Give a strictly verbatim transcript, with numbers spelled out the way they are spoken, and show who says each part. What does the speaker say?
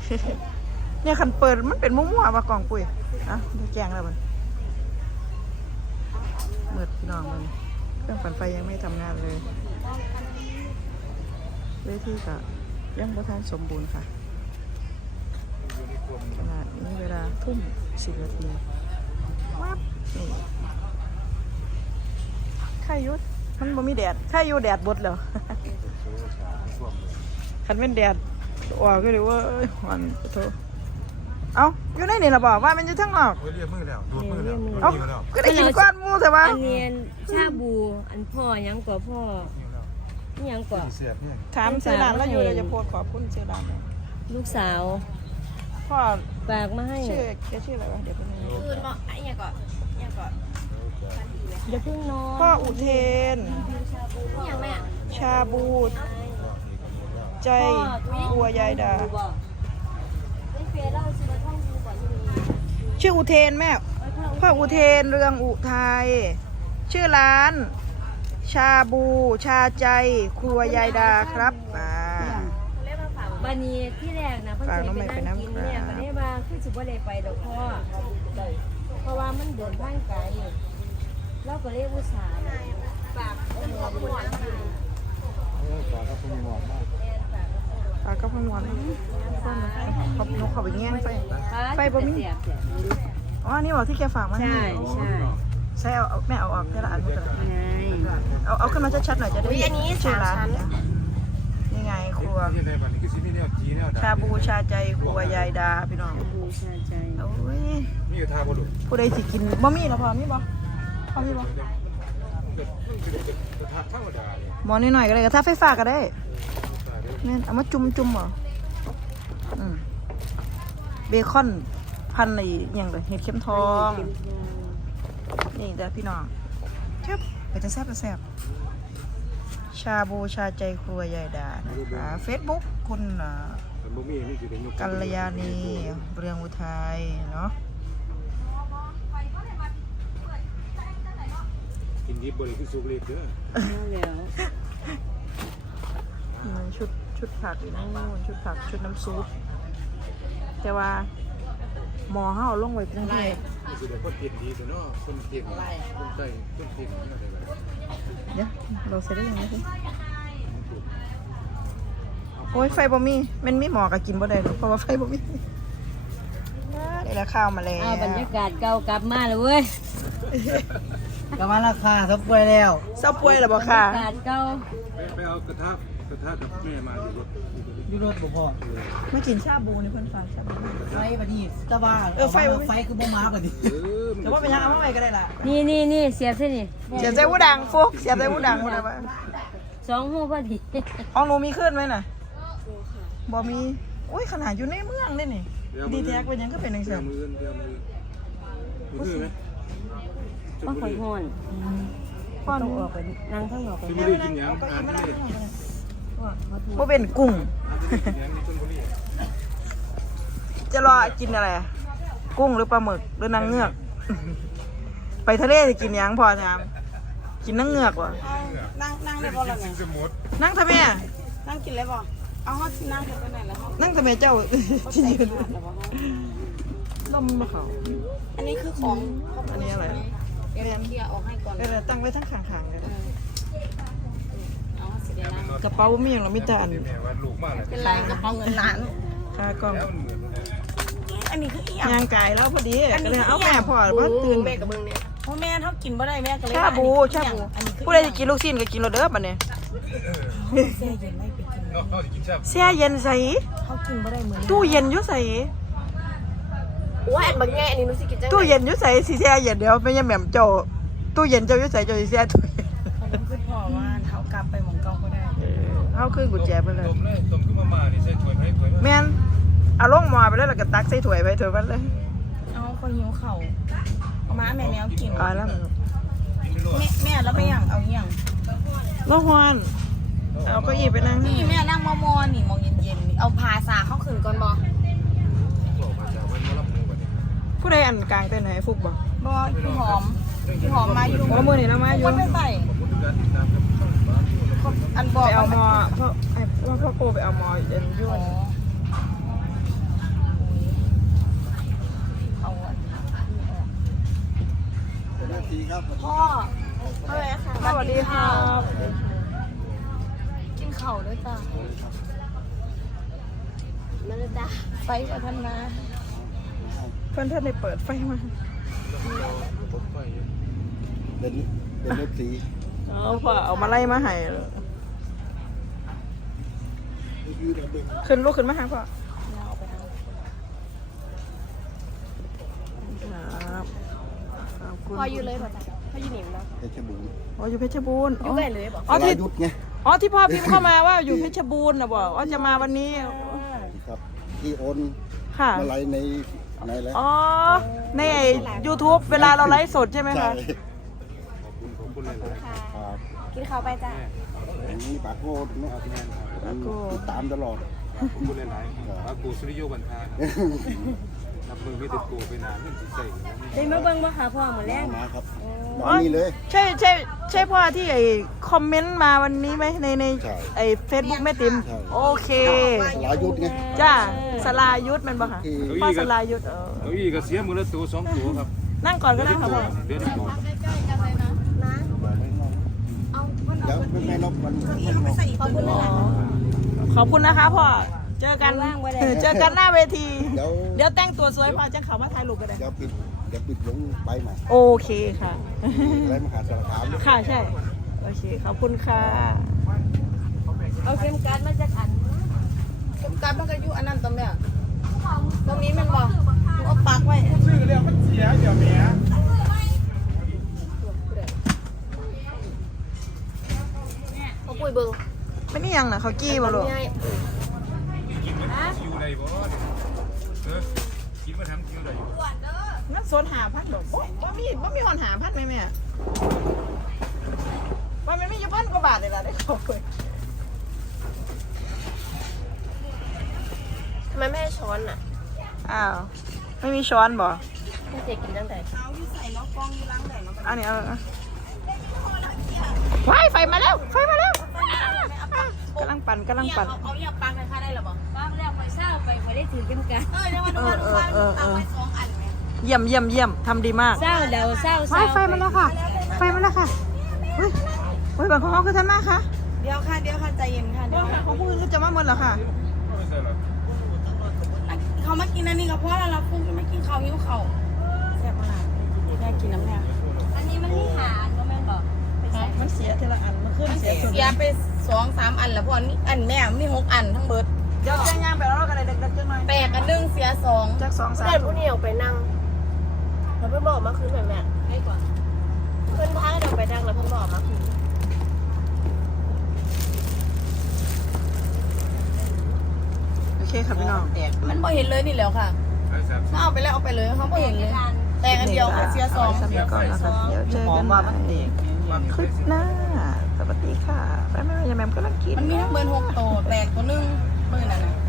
Speaker 1: เนี่ยคันเปิดมันเป็นมั่วๆว่ากล่องปุ๋ยอ่ะแจ้งแล้วมันเมื่อพี่น้องมันเครื่องปั่นไฟยังไม่ทำงานเลยเวทีก็ยังบ่ทันสมบูรณ์ค่ะขนาดนี้เวลาทุ่มสิบนาทีวับนี่ไข่ยุดมันบ่มีแดดไข่อยู่แดดบดแล้วคันเป็นแดดออกก็เลยว่าหอนโทเอาอยู่ในนี่ละบอกว่ามันอยู่ทั้งนอก
Speaker 2: เรียกมือแล้วดูมือแล้ว
Speaker 1: เอาก็ได้กินก้อนมูแต่ว่า
Speaker 3: อันเนียนชาบูอันพ่อยังกว่าพ่อนี่ยังกว่า
Speaker 1: ถามซื้อร้านแล้วอยู่เราจะโพสขอบคุณซื้อร้าน
Speaker 3: ลูกสาว
Speaker 1: พ่อ
Speaker 3: ฝากมาให้
Speaker 1: ชื่อแกชื่ออะไรวะเดี๋ยวไปดู
Speaker 4: คืนบอกไอ้ยังก่อนยังก่อน
Speaker 3: อย่าเพิ่งนอน
Speaker 1: พ่ออุเทน
Speaker 4: ยังแม่
Speaker 1: ชาบูใจบัวยายดาชื่ออุเทนแม่พ่ออุเทนเรืองอุทัยชื่อร้านชาบูชาใจครัวยายดาครับอ่า
Speaker 3: บันนี้ที่แรกนะเพิ่งเคยไปนั่งกินเนี่ยบันนี้มาคือสิบว่าเลยไปดอกพ่อเพราะว่ามันเดินทางไกลเราก็เรียกผู้สาวฝากขอบคุณ
Speaker 2: ฝากกับคุณหมอมาก
Speaker 1: ฝากกับคุณหมอมเขานกเขาไปแย่งไฟไฟบ่มีอ๋อนี่บอกที่แกฝากมา
Speaker 3: ใช่ใช่
Speaker 1: ใช่เอาแม่เอาออกแต่ละอันนี่เอาเอาขึ้นมาชัดๆหน่อยจะได้ชื่อร้านนี่ไงครัวชาบูชาใจครัวยายดาพี่น้อง
Speaker 3: บูชาใจ
Speaker 1: โอ้ย
Speaker 2: มีท่าบ่ลูก
Speaker 1: ผู้ใดสิกินบ่มีแล้วพอมีบ่พอมีบ่หมอนิดหน่อยก็ได้กระทะไฟฟ้าก็ได้เนี่ยเอามาจุ่มจุ่มเหรออืมเบคอนพันอะไรอย่างเลยเห็ดเข็มทองนี่เด้อพี่น้องเช็บไปจะแซ่บจะแซ่บชาบูชาใจครัวยายดานะคะเฟซบุ๊กคุณกัลยาณีเรืองอุทัยเนาะ
Speaker 2: กินดิบบริคือสุกเล็กเด้อ
Speaker 3: แล้ว
Speaker 1: ชุดชุดผักอีกนู่นชุดผักชุดน้ำซุปแต่ว่าหมอเขาเอาลงไว้ตรงนี้
Speaker 2: สุดก็เก็บดีเนาะคนเก็บคนใส่คนเก็บนี่อะไรแบบ
Speaker 1: เดี๋ยวเราใส่ได้ยังไงสิโอ้ยไฟบ่มีมันมีหมอกับกินบ่ได้หรอกเพราะว่าไฟบ่มีนี่แหละข้าวมาแล้ว
Speaker 3: บรรยากาศเก่ากลับมาเลยเว้ย
Speaker 5: กลับมาราคาซับป่วยแล้ว
Speaker 1: ซับป่วยหรือเปล่าค่ะ
Speaker 3: บรรยากาศเก่า
Speaker 2: ไปเอากระทะกระทะกับแม่มาอยู่รถ
Speaker 5: อยู่รถบ่พอ
Speaker 1: ไม่กินชาบูนี่เพิ่นฝากชาบู
Speaker 5: ไฟบัดนี้ตะบ้าเออไฟไฟคือบ่มาบัดนี้
Speaker 1: แต่ว่าเป็นยังเอามาใหม่ก็ได้ล่ะ
Speaker 3: นี่นี่นี่เสียบใช่นี่
Speaker 1: เสียบใจผู้ดังฟุกเสียบใจผู้ดังผู้ใดบ้าง
Speaker 3: สองหูพอดี
Speaker 1: ห้องหนูมีขึ้นไหมน่ะบ่มีอุ้ยขนาดอยู่ในเมืองนี่นี่ดีแท็กเป็นยังก็เป็นหนึ่งเสียง
Speaker 2: มือเดียวมือมือไหม
Speaker 3: ป้าคอยห่อนป้อนออกไปนั่งข้างนอกไป
Speaker 2: ไม่ได้กินยังอ่านไม่ได้
Speaker 1: ว่าเป็นกุ้งจะรอกินอะไรกุ้งหรือปลาหมึกหรือนางเงือกไปทะเลจะกินยังพอทำกินนางเงือกวะ
Speaker 4: นั่งนั่งได้บ่ล่ะไง
Speaker 1: นั่งทำไม
Speaker 4: นั่งกินเลยบ่เอาฮอดสินั่งไปไหนแล้ว
Speaker 1: นั่งทำไมเจ้าที่ยืนลมมาเขา
Speaker 4: อันนี้คือของ
Speaker 1: อันนี้อะไร
Speaker 4: เดี๋ยวเคลียร์ออกให้ก่อน
Speaker 1: เออตั้งไว้ทั้งข้างๆเลยกระเป๋ามีอย่างเราไม่จาน
Speaker 4: เป็นไรกระเป๋าเงินล้าน
Speaker 1: ค่ากล้อง
Speaker 4: อันนี้คืออีห
Speaker 1: ยังยางไก่แล้วพอดีก็เลยเอาแม่พอว่าตื่น
Speaker 4: แม่กับมึงเนี่ยพ่อแม่เขากินบ่ได้แม่ก็เลย
Speaker 1: ชาบูชาบูผู้ใดจะกินลูกชิ้นก็กินเราเด้อบัดนี้
Speaker 4: แช่เย็นไม่ไปกิน
Speaker 1: แช่เย็นใส่
Speaker 4: เขากินบ่ได้เหมือน
Speaker 1: ตู้เย็นยุ่ใส่
Speaker 4: ว่าอันบางแง่อันนี้นุ้สิกินจัง
Speaker 1: ตู้เย็นยุ่ใส่สีแช่เย็นเดี๋ยวไม่ยังแหม่มโจตู้เย็นเจ้ายุ่ใส่เจ้าสีแช่ตู้เย็น
Speaker 4: ผมคือพอว่าเขากลับไปหมองเก่าก็ได้
Speaker 1: เขาขึ้นกุญแจไปเลย
Speaker 2: ต้มเลยต้มขึ้นมามานี่ใส่ถ้วยให้ถ้วย
Speaker 1: แม่นเอาลงหม้อไปแล้วแล้วก็ตักใส่ถ้วยไปถ้วยไปเลย
Speaker 4: เอาคนหิวเข่าเอามาแม่แนวกิน
Speaker 1: อ๋อแล้ว
Speaker 4: แม่แม่แล้วไม่อย่างเอาอย่าง
Speaker 1: ลูกฮวนเอาก็อีไปนั่ง
Speaker 4: นี่แม่นั่งมอมอนี่มองเย็นๆเอาพาสาเข้าคืนก่อนบ่
Speaker 1: ผู้ใดอันกลางเต้นไหนฟุกบ่
Speaker 4: บ่พี่หอมพี่หอมมาอยู่
Speaker 1: โอ้มือนี่นะมาอยู่
Speaker 4: ไม่ใส่อันบอ
Speaker 1: ไป
Speaker 4: ก
Speaker 1: เอาหม้อเพราะไอ้ว่าพ่อโกไปเอาหม้อเย็นยุ่ง
Speaker 5: ครับ
Speaker 4: พ่อพ่อแม่ค่ะ
Speaker 1: สวัสดีครับ
Speaker 4: กินข้าวด้วยจ้า
Speaker 3: มาเลยจ้า
Speaker 4: ไปกับท่านนะ
Speaker 1: เพื่อนท่านได้เปิดไฟมา
Speaker 2: ผมไป
Speaker 5: เป็นเป็นเล็บสี
Speaker 1: เอาพ่อเอามาไล่มาให้
Speaker 5: ยืดเด็ก
Speaker 1: ขึ้นลุกขึ้นมาหาพ่อครับขอบคุณ
Speaker 4: พ่ออยู่เลยป่ะจ้าพ่ออยู่หนิมนะ
Speaker 5: เพชรบูรณ์
Speaker 1: อ๋ออยู่เพชรบูรณ์
Speaker 4: อยู่ใกล้เลยบอก
Speaker 1: อ๋อที่
Speaker 5: สรายุทธไง
Speaker 1: อ๋อที่พ่อพิมพ์เข้ามาว่าอยู่เพชรบูรณ์นะบอกว่าจะมาวันนี้
Speaker 5: ครับที่โอน
Speaker 1: ค่ะ
Speaker 5: มาไลฟ์ในในแล้ว
Speaker 1: อ๋อ ในไอ้ YouTube เวลาเราไลฟ์สดใช่ไหม
Speaker 5: ใช่
Speaker 1: คะ
Speaker 2: ขอบคุณขอบคุณหลายๆ
Speaker 4: ค่ะ
Speaker 5: ครับ
Speaker 4: กินข้าวไปจ้า
Speaker 5: มีปากโก้เนี่ยติดตามตลอด
Speaker 2: ขอบคุณหลายๆว่ากูสุริโยบันทานับมือไม่ติดกูไปนานเรื่องสิใส่
Speaker 3: ได้มาเบิ่งบ่ค่ะพ่อมื้อแรก
Speaker 5: มาครับตอนนี้เลย
Speaker 1: ใช่ใช่ใช่พ่อที่ไอ้คอมเมนต์มาวันนี้ไหมในใน
Speaker 5: ใช่
Speaker 1: ไอ้เฟซบุ๊กแม่ติ๋ม
Speaker 5: ใช่
Speaker 1: โอเค
Speaker 5: สรายุทธไง
Speaker 1: จ้าสลายุทธแมันบ่ค่ะ
Speaker 5: ที่
Speaker 1: พ่อสลายุทธเออ
Speaker 2: เก้าอี้ก็เสียมือละตัวสองตัวครับ
Speaker 1: นั่งก่อนก็ได้ค่ะพ่อ
Speaker 2: เดือนละตัว
Speaker 5: เดี๋ยวไม่ลบมัน
Speaker 4: ขอบคุณนะ
Speaker 1: อ๋อขอบคุณนะคะพ่อ เจอกัน
Speaker 3: ว่างบ่ได้
Speaker 1: เออเจอกันหน้าเวที
Speaker 5: เดี๋ยว
Speaker 1: เดี๋ยวแต่งตัวสวยพ่อจะเขามาถ่ายรูปกันได้
Speaker 5: เดี๋ยวปิดเดี๋ยวปิดลงไปใหม่
Speaker 1: โอเคค่ะ
Speaker 5: ไรมหาสารคาม
Speaker 1: ค่ะใช่ โอเค ขอบคุณค่ะ
Speaker 3: เอาเข็มกัดมาจากอัน
Speaker 4: ผมการมันก็อยู่อันนั้นตรงเนี้ยตรงนี้มันบอกเอาปากไว้
Speaker 2: ชื่อเรียกมันเสียเดี๋ยวแม่
Speaker 4: เขาปุยเบิ่ง
Speaker 1: ไม่นี่ยังนะเขากี้บ่ลูก
Speaker 4: ง่าย
Speaker 2: กินมันคิวใดบ่เออกินมาทำคิวใด
Speaker 1: งั้นโซนหาพันดอกโอ้ยว่ามีว่ามีหอนหาพันไหมแม่ว่ามันไม่อยู่พันกว่าบาทเลยล่ะได้ขอบคุณ
Speaker 4: ทำไมไม่ให้ช้อนอ่ะ
Speaker 1: อ้าว ไม่มีช้อนบ่
Speaker 4: แค่เจ๊กินตั้งแต่
Speaker 1: อันนี้เอาเอาว้ายไฟมาแล้ว ไฟมาแล้วอ่ะกำลังปั่นกำลังปั่น
Speaker 4: เอาอย่าปังนะคะได้หรอบอก
Speaker 3: ป้าแล้วไปเศร้าไปบ่ได้ถือเข็มกัด
Speaker 4: เออเดี๋ยวมาดูว่าดูว่าเอาไปสองอันไหม
Speaker 1: เยี่ยมเยี่ยมเยี่ยมทำดีมาก
Speaker 3: เศร้าเดาเศร้าเศ
Speaker 1: ว้า
Speaker 3: ร้าย
Speaker 1: ไฟมาแล้วค่ะ ไฟมาแล้วค่ะเฮ้ยเฮ้ยบังของเขาคือท่านมากค่ะ
Speaker 4: เดี๋ยวค่ะเดี๋ยวค่ะใจเย็นค่ะเดี๋ยว
Speaker 1: ของผู้อื่นคือจะมาหมดแล้วค่ะ
Speaker 2: ไม่ใช่หรอ
Speaker 4: เขามากินอันนี้กับพ่อแล้วเราฟุ้งจะไม่กินข้าวหิวข้าวแซ่บมากแม่กินน้ำแน่
Speaker 3: อันนี้มันมีหารบ่แม่นบ่ไปใส่
Speaker 1: มันเสียทีละอันมันขึ้น
Speaker 4: มัน
Speaker 1: เสีย
Speaker 4: เสียไปสองสามอันแล้วพ่อนี่อันแม่มีหกอันทั้งเบิด
Speaker 1: เดี๋ยวแจ้งยางไปแล้วกันเลยเด็กๆจังหน่อย
Speaker 4: แปลกอันนึงเสียสอง
Speaker 1: จากสองสาม
Speaker 4: เพื่อนผู้นี้ออกไปนั่งแล้วเพื่อนบอกมาคืนแบบแม่ให้ก่อนเพื่อนพาให้เราไปนั่งแล้วเพื่อนบอกมาคืน
Speaker 1: โอเคค่ะพี่น้อง
Speaker 4: มันบ่เห็นเลยนี่แล้วค่ะถ้าเอาไปแล้วเอาไปเลยเขาบ่เห็นเลย แต่อันเดียวค่ะเสียสอง
Speaker 1: สมัยก่อนนะคะเดี๋ยวเจอกันใหม่คลิปหน้า สวัสดีค่ะแม่แม่ยายแมมก็ลังกิน
Speaker 4: มันมีทั้งเบิร์นหกตัวแตกตัวนึงเบิร์นนั่นน่ะ